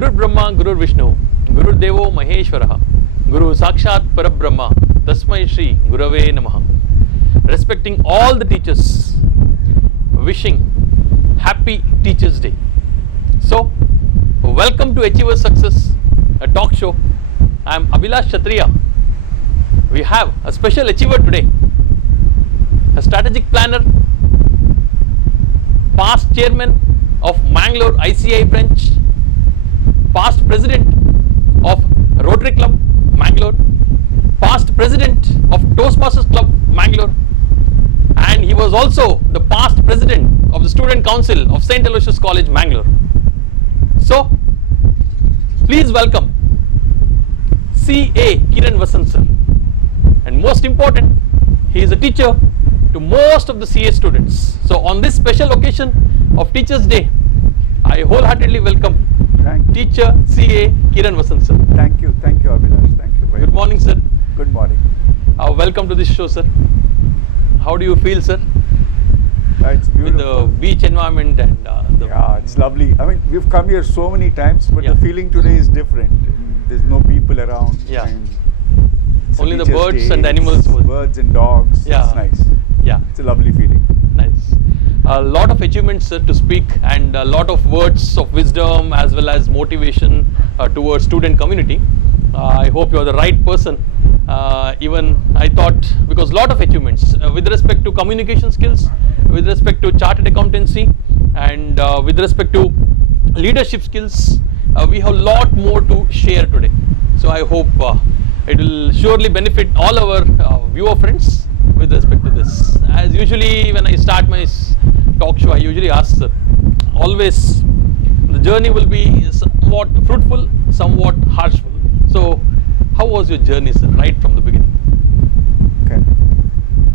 Guru Brahma, Guru Vishnu, Guru Devo Maheshwaraha, Guru Sakshat Parabrahma, Tasmai Shri Gurave Namaha. Respecting all the teachers, wishing happy Teachers' Day. So, welcome to Achievers Success, a talk show. I am Abhilash Kshatriya. We have a special achiever today, a strategic planner, past chairman of Mangalore ICI branch, past president of Rotary Club Mangalore, past president of Toastmasters Club Mangalore, and he was also the past president of the Student Council of St. Aloysius College Mangalore. So, please welcome CA Kiran Vasant sir. And most important, he is a teacher to most of the CA students. So on this special occasion of Teachers' Day, I wholeheartedly welcome teacher CA Kiran Vasant sir. Thank you Abhilash, thank you very Good morning sir. Good morning. Welcome to this show sir. How do you feel sir? It's beautiful. With the beach environment and yeah, it's lovely. I mean, we've come here so many times, but yeah, the feeling today is different. There's no people around. Yeah. And only the birds and animals. Birds and dogs. Yeah. It's nice. Yeah. It's a lovely feeling. Nice. A lot of achievements sir, to speak, and a lot of words of wisdom as well as motivation towards student community. I hope you are the right person. Even I thought, because lot of achievements with respect to communication skills, with respect to chartered accountancy, and with respect to leadership skills, we have a lot more to share today. So I hope it will surely benefit all our viewer friends with respect to this. As usually when I start my talk show, I usually ask sir, always the journey will be somewhat fruitful, somewhat harshful. So how was your journey sir, right from the beginning? Okay.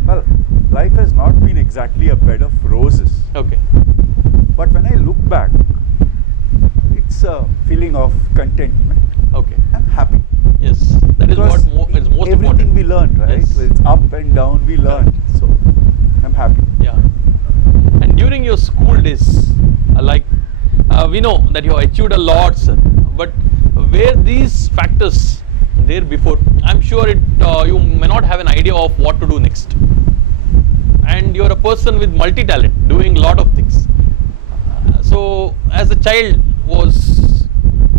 Well, life has not been exactly a bed of roses. Okay. But when I look back, it's a feeling of contentment. Okay. I'm happy. Yes, that is what is most everything important. we learned, right? Yes. It's up and down we learned. So I'm happy. Yeah. And during your school days, we know that you have achieved a lot, sir. But were these factors there before? I'm sure you may not have an idea of what to do next. And you're a person with multi-talent, doing a lot of things. So, as a child, was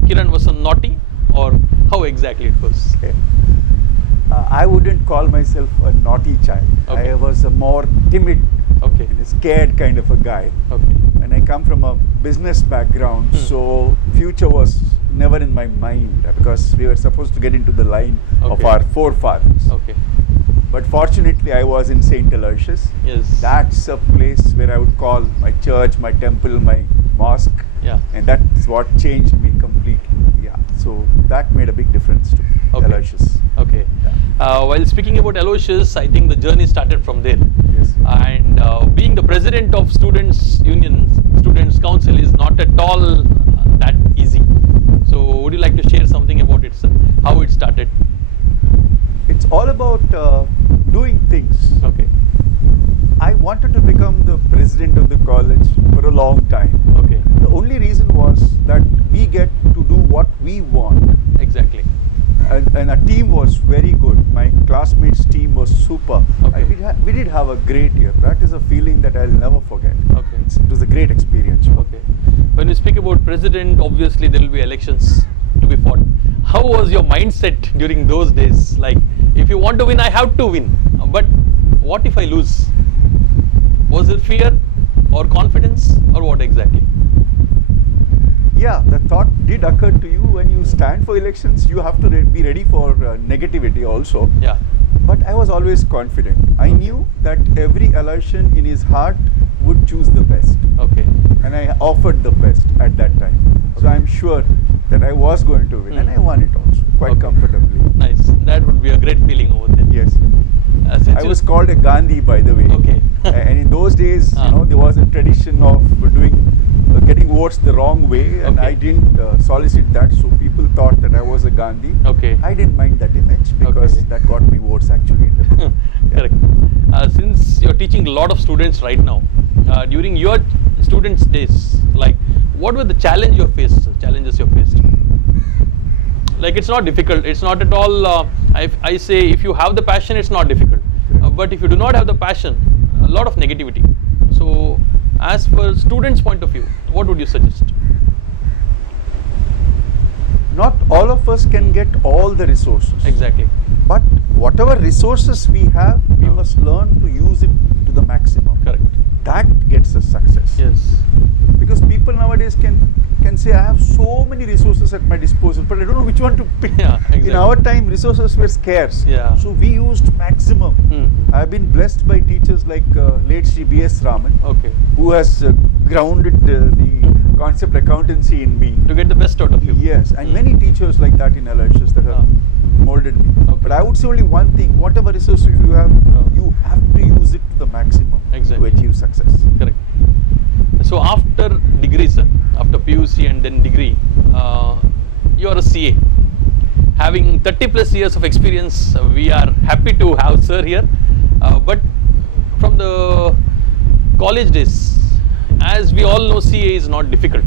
Kiran Vasant naughty, or how exactly it was? Okay. I wouldn't call myself a naughty child. Okay. I was a more timid, Okay. and a scared kind of a guy. Okay. And I come from a business background, so future was never in my mind because we were supposed to get into the line of Okay. our forefathers. Okay. But fortunately, I was in St. Aloysius. Yes. That's a place where I would call my church, my temple, my mosque. Yeah. And that's what changed me completely. Yeah. So that made a big difference to Okay. Aloysius. Okay. While speaking about Aloysius, I think the journey started from there. Yes. And being the president of Students' Union, Students' Council is not at all that easy. So, would you like to share something about it, sir? How it started? It's all about doing things. Okay. I wanted to become the president of the college for a long time. Okay. The only reason was that we get to do what we want. Exactly. And our team was very good. My classmates' team was super. Okay. We did have a great year. That is a feeling that I'll never forget. Okay. It was a great experience. Okay. When we speak about president, obviously there will be elections to be fought. How was your mindset during those days? Like, if you want to win, I have to win. But what if I lose? Was it fear or confidence or what exactly? Yeah, the thought did occur to you when you stand for elections. You have to be ready for negativity also. Yeah. But I was always confident. I knew that every Aloysian in his heart would choose the best. Okay. And I offered the best at that time. So I'm sure that I was going to win, and I won it also quite Okay. comfortably. Nice. That would be a great feeling over there. Yes. Since I was called a Gandhi, by the way. Okay. And in those days, there was a tradition of getting votes the wrong way, and Okay. I didn't solicit that. So people thought that I was a Gandhi. Okay. I didn't mind that image because Okay. that got me votes actually. Correct. Since you're teaching a lot of students right now, during your students' days, like what were the challenges you faced? Like it's not difficult. It's not at all. I say if you have the passion, it's not difficult. But if you do not have the passion, a lot of negativity. So, as for students' point of view, what would you suggest? Not all of us can get all the resources. Exactly. But whatever resources we have, we must learn to use it to the maximum. Correct. That gets us success. Yes. Because people nowadays can say, I have so many resources at my disposal, but I don't know which one to pick. Yeah, exactly. In our time, resources were scarce. Yeah. So we used maximum. I've been blessed by teachers like late Sri B.S. Raman, Okay. who has grounded the concept accountancy in me. To get the best out of you. Yes, and many teachers like that in Aloysius that have molded me. Okay. But I would say only one thing: whatever resources you have, you have to use it to the maximum Exactly. to achieve success. Correct. So after degree, sir, after PUC and then degree, you are a CA. Having 30 plus years of experience, we are happy to have sir here. But from the college days, as we all know, CA is not difficult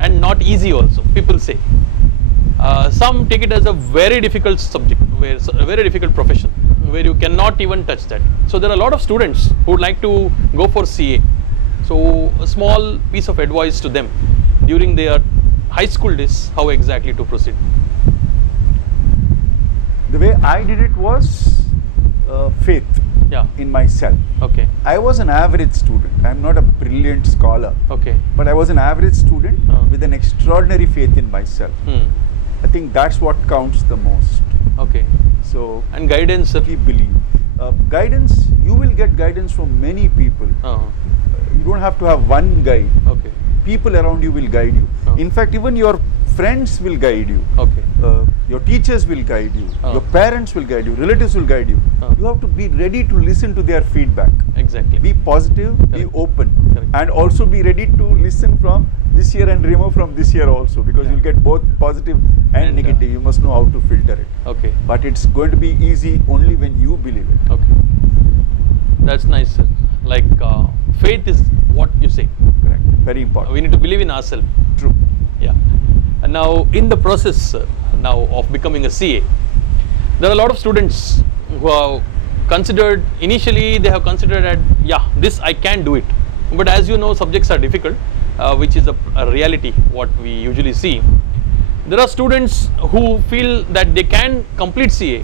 and not easy also, people say. Some take it as a very difficult subject, a very difficult profession, where you cannot even touch that. So there are a lot of students who would like to go for CA. So a small piece of advice to them during their high school days, how exactly to proceed. The way I did it was faith Yeah. in myself. Okay. I was an average student. I'm not a brilliant scholar, Okay. but I was an average student Uh. with an extraordinary faith in myself. I think that's what counts the most. Okay. So And guidance, sir. keep believing. Guidance, you will get guidance from many people. You don't have to have one guide. Okay. People around you will guide you. Oh. In fact, even your friends will guide you. Okay. Your teachers will guide you. Oh. Your parents will guide you. Relatives will guide you. Oh. You have to be ready to listen to their feedback. Exactly. Be positive, be Correct. open, Correct. and also be ready to listen from this year and remove from this year also, because Yeah. you'll get both positive and negative. You must know how to filter it. Okay. But it's going to be easy only when you believe it. Okay. That's nice, sir. Like faith is what you say. Correct. Very important. We need to believe in ourselves. True. Yeah. And now in the process now of becoming a CA, there are a lot of students who have considered, initially they have considered that, yeah, this I can do it. But as you know, subjects are difficult, which is a reality, what we usually see. There are students who feel that they can complete CA.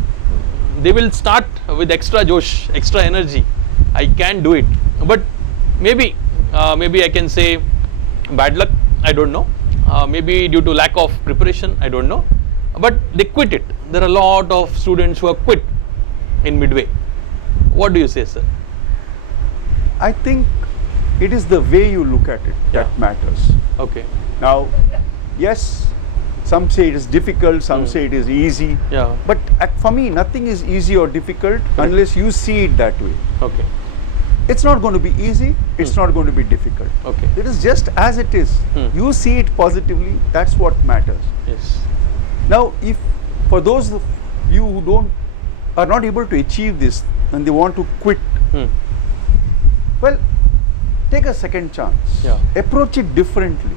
They will start with extra josh, extra energy. I can do it. But maybe I can say bad luck, I don't know. Maybe due to lack of preparation, I don't know. But they quit it. There are a lot of students who have quit in midway. What do you say, sir? I think it is the way you look at it that Yeah. matters. Okay. Now, yes, some say it is difficult, some say it is easy. Yeah. But for me, nothing is easy or difficult unless you see it that way. Okay. It's not going to be easy, it's not going to be difficult. Okay. It is just as it is. You see it positively, that's what matters. Yes. Now, if for those of you who are not able to achieve this and they want to quit, well, take a second chance. Yeah. Approach it differently.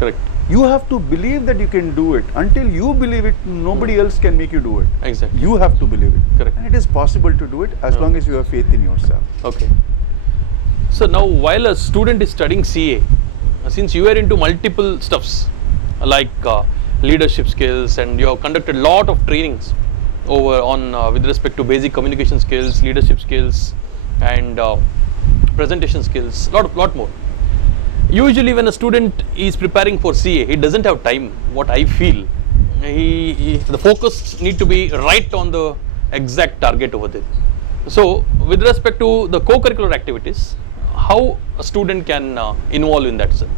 Correct. You have to believe that you can do it. Until you believe it, nobody else can make you do it. Exactly. You have to believe it. Correct. And it is possible to do it as long as you have faith in yourself. Okay. So now while a student is studying CA, since you are into multiple stuffs like leadership skills, and you have conducted a lot of trainings over on with respect to basic communication skills, leadership skills, and presentation skills, lot more. Usually when a student is preparing for CA, he doesn't have time, what I feel. The focus need to be right on the exact target over there. So with respect to the co-curricular activities, how a student can involve in that, sir?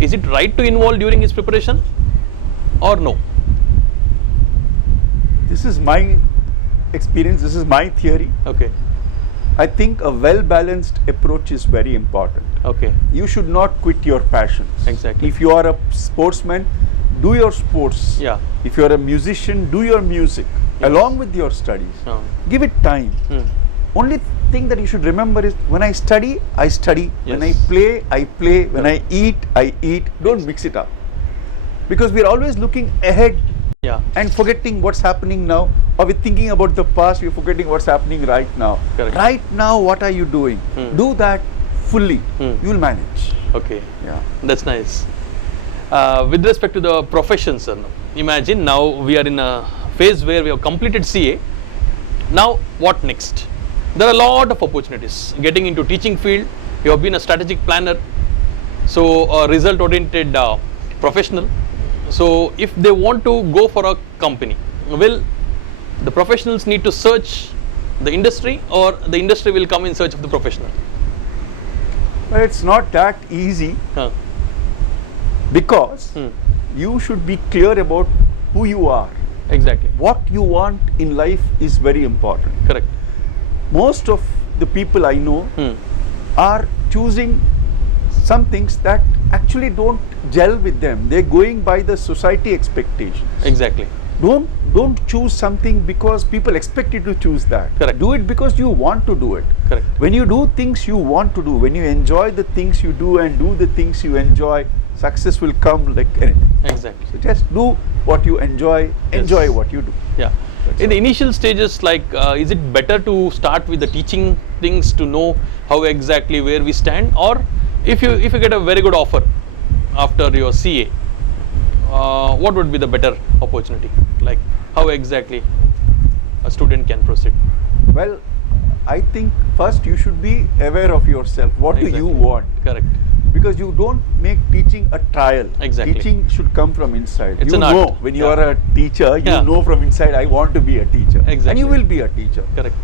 Is it right to involve during his preparation or no? This is my experience, this is my theory. Okay. I think a well-balanced approach is very important. Okay. You should not quit your passions. Exactly. If you are a sportsman, do your sports. Yeah. If you are a musician, do your music along with your studies. Give it time. Only thing that you should remember is when I study, I study. When I Yes. play, I play. When I eat, I eat. Don't mix it up. Because we are always looking ahead Yeah. and forgetting what's happening now, or we're thinking about the past, we're forgetting what's happening right now. Correct. Right now, what are you doing? Do that fully. You'll manage. Okay. Yeah. That's nice. With respect to the profession, sir, imagine now we are in a phase where we have completed CA. Now, what next? There are a lot of opportunities. Getting into teaching field, you have been a strategic planner, so a result-oriented professional. So, if they want to go for a company, will the professionals need to search the industry, or the industry will come in search of the professional? But it's not that easy, Huh. because you should be clear about who you are. Exactly. What you want in life is very important. Correct. Most of the people I know are choosing some things that actually don't gel with them. They're going by the society expectations. Exactly. Don't choose something because people expect you to choose that. Correct. Do it because you want to do it. Correct. When you do things you want to do, when you enjoy the things you do and do the things you enjoy, success will come like anything. Exactly. So just do what you enjoy, enjoy what you do. Yeah. That's In the all. initial stages, like, is it better to start with the teaching things to know how exactly where we stand, or if you get a very good offer after your CA, what would be the better opportunity? Like, how exactly a student can proceed? Well, I think first you should be aware of yourself. What do you Exactly. want? Correct. Because you don't make teaching a trial. Exactly. Teaching should come from inside. It's you an know art. when you Yeah. are a teacher, you Yeah. know from inside, I want to be a teacher. And Exactly. you will be a teacher. Correct.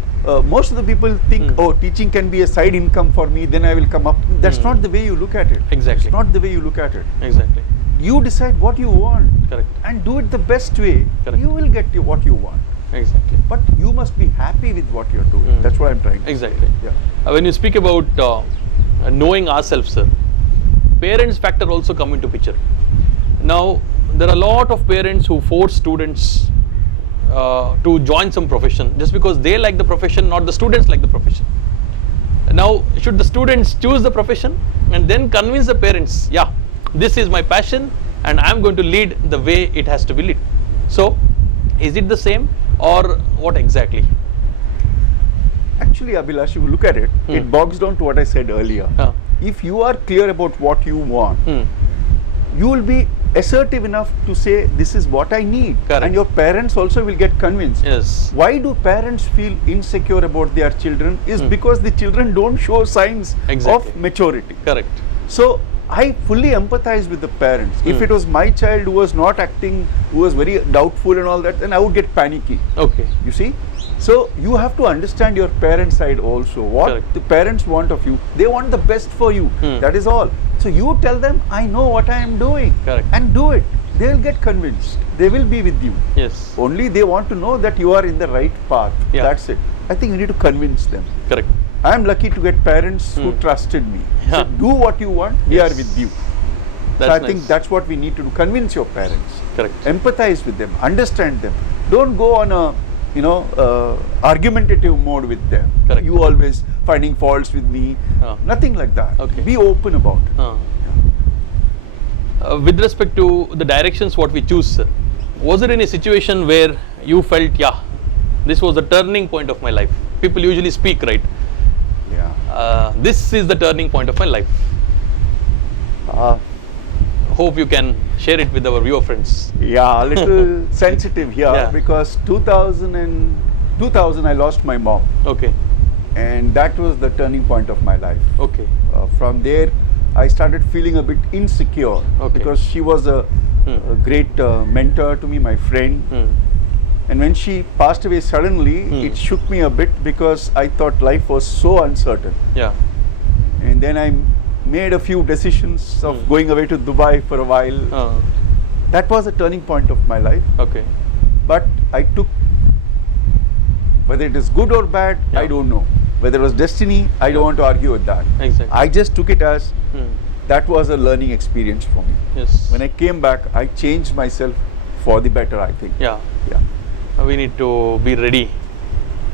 Most of the people think, oh, teaching can be a side income for me, then I will come up. That's not the way you look at it. Exactly. It's not the way you look at it. Exactly. You decide what you want. Correct. And do it the best way. Correct. You will get what you want. Exactly. But you must be happy with what you're doing. That's what I'm trying to say. Exactly. Yeah. When you speak about knowing ourselves, sir, parents factor also come into picture. Now, there are a lot of parents who force students to join some profession just because they like the profession, not the students like the profession. Now, should the students choose the profession and then convince the parents, yeah, this is my passion and I'm going to lead the way it has to be led? So, is it the same, or what exactly? Actually, Abhilash, if you look at it, it bogs down to what I said earlier. Huh. If you are clear about what you want, Hmm. you will be assertive enough to say, this is what I need. Correct. And your parents also will get convinced. Yes. Why do parents feel insecure about their children? Is because the children don't show signs Exactly. of maturity. Correct. So I fully empathize with the parents. If it was my child who was not acting, who was very doubtful and all that, then I would get panicky. Okay. You see? So you have to understand your parent side also. What Correct. the parents want of you, they want the best for you. That is all. So you tell them, I know what I am doing. Correct. And do it. They will get convinced. They will be with you. Yes. Only they want to know that you are in the right path. Yeah. That's it. I think you need to convince them. Correct. I am lucky to get parents who trusted me. Yeah. Said, do what you want, we Yes. are with you. That's So I nice. think that's what we need to do. Convince your parents. Correct. Empathize with them. Understand them. Don't go on a argumentative mode with them. Correct. You always finding faults with me. Nothing like that. Okay. Be open about it. With respect to the directions what we choose, sir, was there any situation where you felt, yeah, this was the turning point of my life? People usually speak, right? Yeah. This is the turning point of my life. Hope you can share it with our viewer friends. Yeah, a little sensitive here Yeah. because 2000 I lost my mom, Okay. and that was the turning point of my life. Okay. From there, I started feeling a bit insecure Okay. because she was a great mentor to me, my friend. And when she passed away suddenly, it shook me a bit because I thought life was so uncertain. Yeah. And then I made a few decisions of going away to Dubai for a while. That was a turning point of my life. Okay. But I took, whether it is good or bad, I Yeah. don't know. Whether it was destiny, I don't want to argue with that. Exactly. I just took it as that was a learning experience for me. Yes. When I came back, I changed myself for the better, I think. Yeah. Yeah. We need to be ready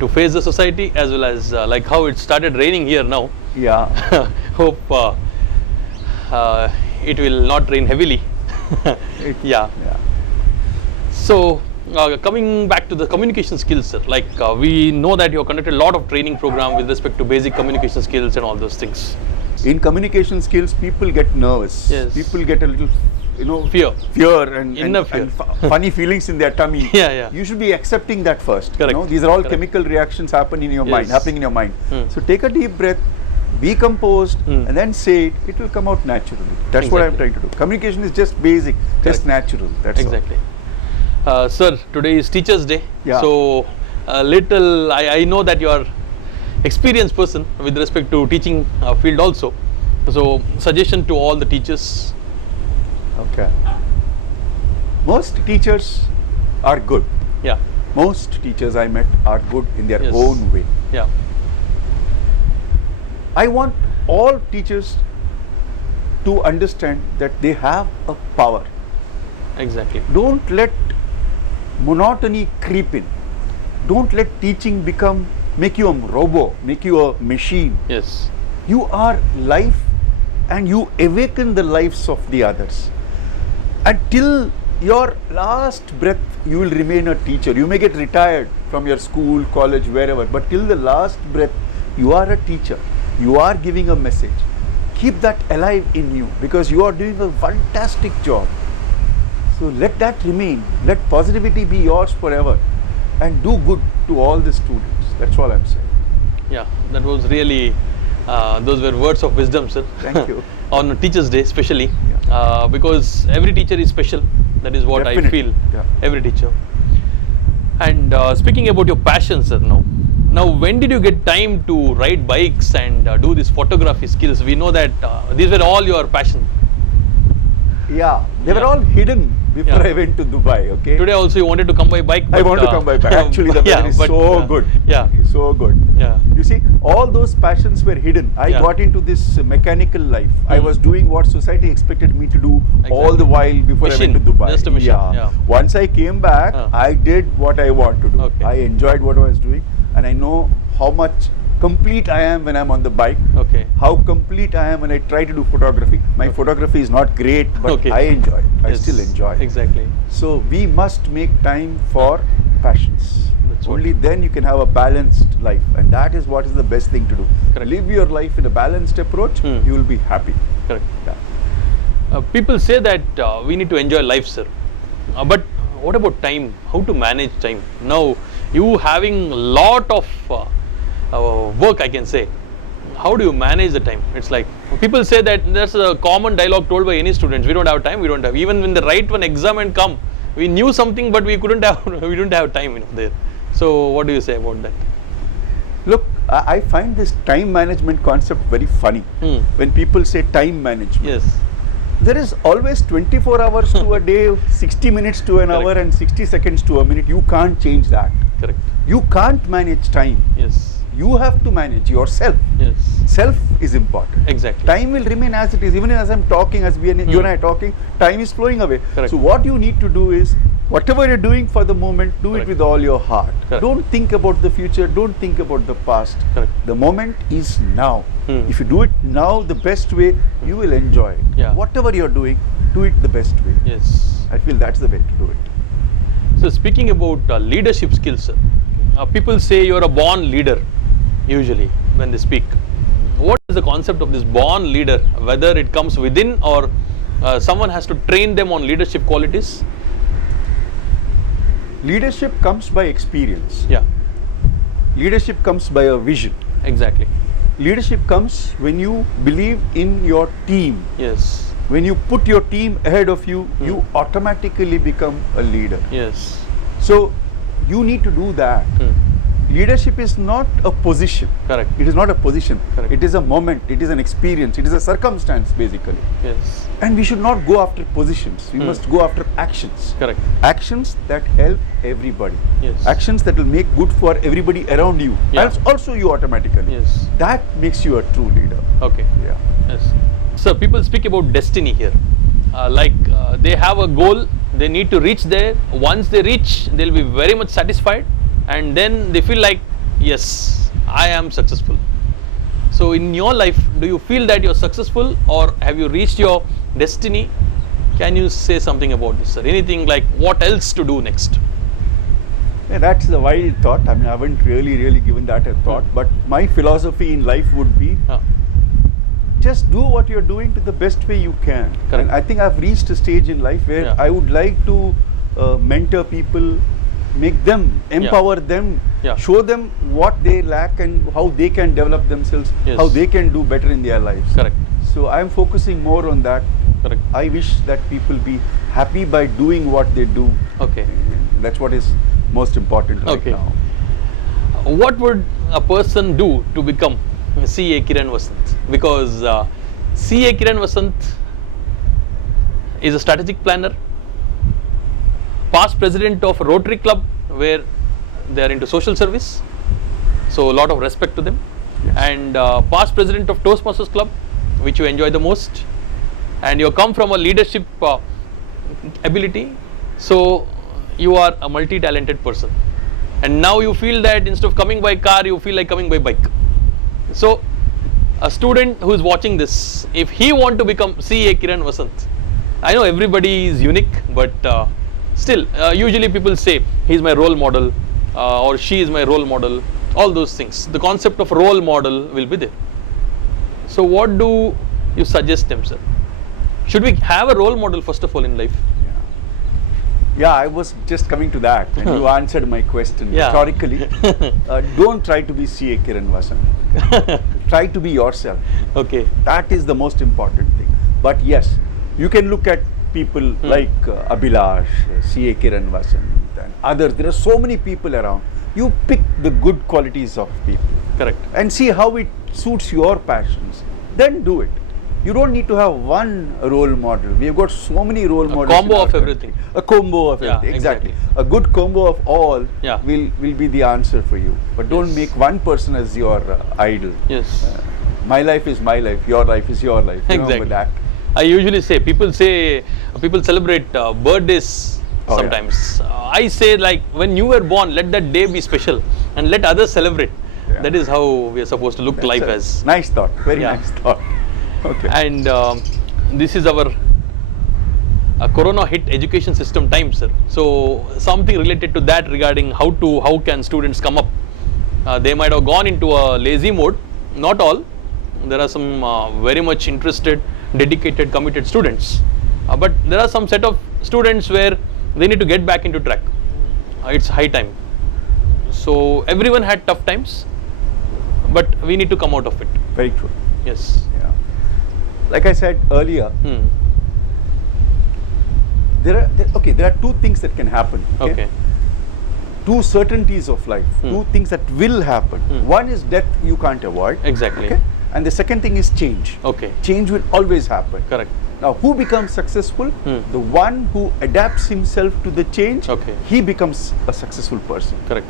to face the society as well as like how it started raining here now. Yeah. Hope it will not rain heavily. Yeah. Yeah. So, coming back to the communication skills, sir, like we know that you have conducted a lot of training program with respect to basic communication skills and all those things. In communication skills, people get nervous. Yes. People get a little, fear and, Inner fear. and funny feelings in their tummy. Yeah. You should be accepting that first. Correct. These are all Correct. chemical reactions happening in your mind. Yes. So take a deep breath, be composed, and then say it. It will come out naturally. That's what I'm Exactly. trying to do. Communication is just basic, just natural. That's Exactly. Sir, today is Teachers' Day. Yeah. So, I know that you are experienced person with respect to teaching field also. So, suggestion to all the teachers. all. Okay. Most teachers are good. Yeah. Most teachers I met are good in their Yes. own way. Yeah. I want all teachers to understand that they have a power. Exactly. Don't let monotony creep in. Don't let teaching make you a robot, make you a machine. Yes. You are life and you awaken the lives of the others. Until your last breath, you will remain a teacher. You may get retired from your school, college, wherever, but till the last breath, you are a teacher. You are giving a message. Keep that alive in you because you are doing a fantastic job. So let that remain. Let positivity be yours forever and do good to all the students. That's all I'm saying. Yeah, that was really, those were words of wisdom, sir. Thank you. On Teachers' Day especially, because every teacher is special. That is what I Definitely. feel, Yeah. every teacher. And speaking about your passion, sir, now when did you get time to ride bikes and do this photography skills? We know that these were all your passion. Yeah, they were Yeah. all hidden before Yeah. I went to Dubai. Okay. Today also you wanted to come by bike. I want to come by bike. Actually, the weather is so good. Yeah. It's so good. Yeah. You see, all those passions were hidden. I Yeah. got into this mechanical life. I was doing what society expected me to do all Exactly. the while before I Machine. went to Dubai. Just a machine. Yeah. Once I came back, I did what I want to do. Okay. I enjoyed what I was doing, and I know how much complete I am when I'm on the bike. Okay. How complete I am when I try to do photography. My photography is not great, but Okay. I enjoy it. I Yes, still enjoy it. Exactly. So we must make time for passions. That's what- Only then you can have a balanced life, and that is what is the best thing to do. Correct. Live your life in a balanced approach. You will be happy. Correct. Yeah. People say that we need to enjoy life, sir. But what about time? How to manage time? Now, you having a lot of work, I can say. How do you manage the time? It's like people say that that's a common dialogue told by any students. We don't have time. We don't have. Even when the right one exam and come, we knew something, but we couldn't have. We didn't have time, there. So, what do you say about that? Look, I find this time management concept very funny. When people say time management, Yes. there is always 24 hours to a day, 60 minutes to an hour, and 60 seconds to a minute. You can't change that. Correct. You can't manage time. Yes. You have to manage yourself. Yes. Self is important. Exactly. Time will remain as it is. Even as I'm talking, as you and I are talking, time is flowing away. Correct. So what you need to do is, whatever you're doing for the moment, do Correct. it with all your heart. Correct. Don't think about the future. Don't think about the past. Correct. The moment is now. If you do it now the best way, you will enjoy it. Yeah. Whatever you're doing, do it the best way. Yes. I feel that's the way to do it. So speaking about leadership skills, sir, people say you're a born leader, usually when they speak. What is the concept of this born leader? Whether it comes within or someone has to train them on leadership qualities? Leadership comes by experience. Yeah, Leadership comes by a vision. exactly. Leadership comes when you believe in your team. Yes, When you put your team ahead of you, you automatically become a leader. yes. So you need to do that. Leadership is not a position. Correct. It is not a position. Correct. It is a moment. It is an experience. It is a circumstance, basically. Yes, And we should not go after positions. We must go after actions. correct. Actions that help everybody. Yes. Actions that will make good for everybody around you. Yeah. And also you automatically. Yes. That makes you a true leader. Okay. Yeah. Yes. So people speak about destiny here. They have a goal, they need to reach there. Once they reach, they'll be very much satisfied, and then they feel like, yes, I am successful. So in your life, do you feel that you're successful, or have you reached your destiny? Can you say something about this, sir? Anything like what else to do next? Yeah, that's a wild thought. I mean, I haven't really given that a thought. But my philosophy in life would be just do what you're doing to the best way you can. Correct. And I think I've reached a stage in life where I would like to mentor people, make them, empower them, show them what they lack and how they can develop themselves, how they can do better in their lives. Correct. So I'm focusing more on that. Correct. I wish that people be happy by doing what they do. Okay. That's what is most important right now. What would a person do to become CA Kiran Vasant? Because CA Kiran Vasant is a strategic planner, past president of Rotary Club where they are into social service, so a lot of respect to them, and past president of Toastmasters Club, which you enjoy the most, and you come from a leadership ability, so you are a multi-talented person, and now you feel that instead of coming by car, you feel like coming by bike. So a student who is watching this, if he want to become CA Kiran Vasant, I know everybody is unique, but still usually people say he's my role model or she is my role model, all those things. The concept of role model will be there. So what do you suggest them, sir? Should we have a role model first of all in life? Yeah, I was just coming to that and you answered my question. Historically, don't try to be CA Kiran Vasant. Try to be yourself. Okay. That is the most important thing. But yes, you can look at people like Abhilash, CA Kiran Vasant and others. There are so many people around. You pick the good qualities of people. Correct. And see how it suits your passions. Then do it. You don't need to have one role model. We have got so many role models. A combo of everything. A combo of everything. Exactly. A good combo of all will be the answer for you. But don't make one person as your idol. Yes. My life is my life. Your life is your life. Remember that. I usually say people celebrate birthdays sometimes. I say like when you were born, let that day be special and let others celebrate. That is how we are supposed to look life as. Nice thought. Very nice thought. Okay. And this is our Corona hit education system time, sir. So something related to that regarding how can students come up. They might have gone into a lazy mode. Not all. There are some very much interested, dedicated, committed students. But there are some set of students where they need to get back into track. It's high time. So everyone had tough times, but we need to come out of it. Very true. Yes. Yeah. Like I said earlier, there are two things that can happen. Okay. Two certainties of life, two things that will happen. One is death you can't avoid. Exactly. Okay? And the second thing is change. Okay. Change will always happen. Correct. Now, who becomes successful? The one who adapts himself to the change, he becomes a successful person. Correct.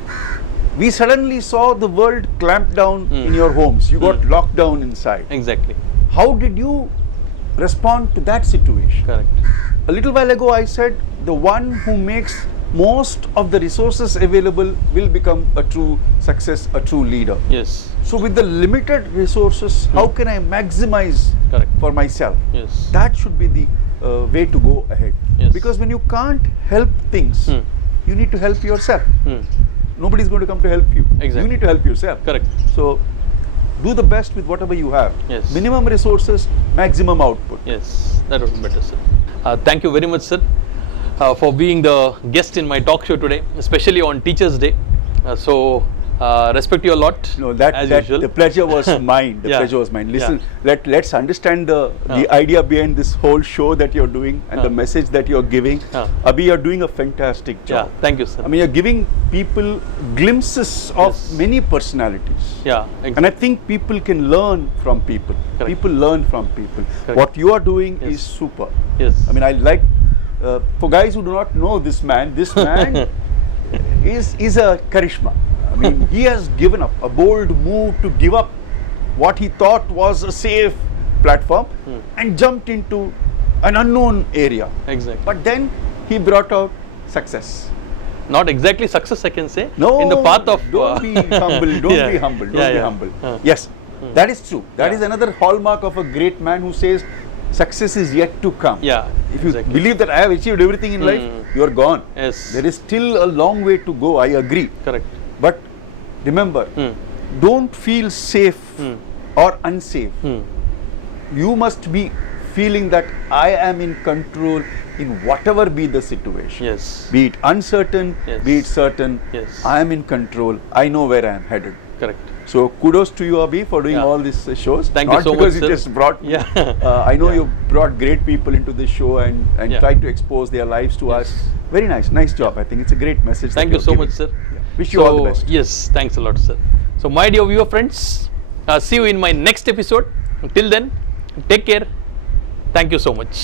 We suddenly saw the world clamp down in your homes. You got locked down inside. Exactly. How did you respond to that situation? Correct. A little while ago, I said the one who makes most of the resources available will become a true success, a true leader. Yes. So with the limited resources, how can I maximize for myself? Yes. That should be the way to go ahead. Yes. Because when you can't help things, you need to help yourself. Nobody is going to come to help you. Exactly. You need to help yourself. Correct. So do the best with whatever you have. Yes. Minimum resources, maximum output. Yes, that would be better, sir. Thank you very much, sir, for being the guest in my talk show today, especially on Teachers' Day. Respect you a lot. No, as usual. the pleasure was mine. The pleasure was mine. Listen, let's understand the idea behind this whole show that you're doing and the message that you're giving. Abhi, you're doing a fantastic job. Thank you, sir. I mean, you're giving people glimpses of many personalities. Exactly. And I think people can learn from people. Correct. People learn from people. Correct. What you are doing is super. Yes. I mean, I like, for guys who do not know this man is a charisma. I mean, he has given up, a bold move to give up what he thought was a safe platform and jumped into an unknown area. Exactly. But then he brought out success. Not exactly success, I can say. No, in the path of don't be humble. Don't be humble. Don't be humble. Yes, that is true. That is another hallmark of a great man who says, Success is yet to come. Yeah, If you exactly. believe that I have achieved everything in life, you are gone. Yes. There is still a long way to go, I agree. Correct. But remember, don't feel safe or unsafe. You must be feeling that I am in control in whatever be the situation. Yes. Be it uncertain, Yes. be it certain, Yes. I am in control. I know where I am headed. Correct. So kudos to you, Abhi, for doing Yeah. all these shows. Thank you Not so because much, you sir. just brought me. Yeah. I know Yeah. you brought great people into this show and Yeah. tried to expose their lives to us. Yes. Very nice. Nice job. I think it's a great message. Thank that you so you're much, sir. giving. Yeah. Wish you all the best. Yes, thanks a lot, sir. So, my dear viewer friends, see you in my next episode. Till then, take care. Thank you so much.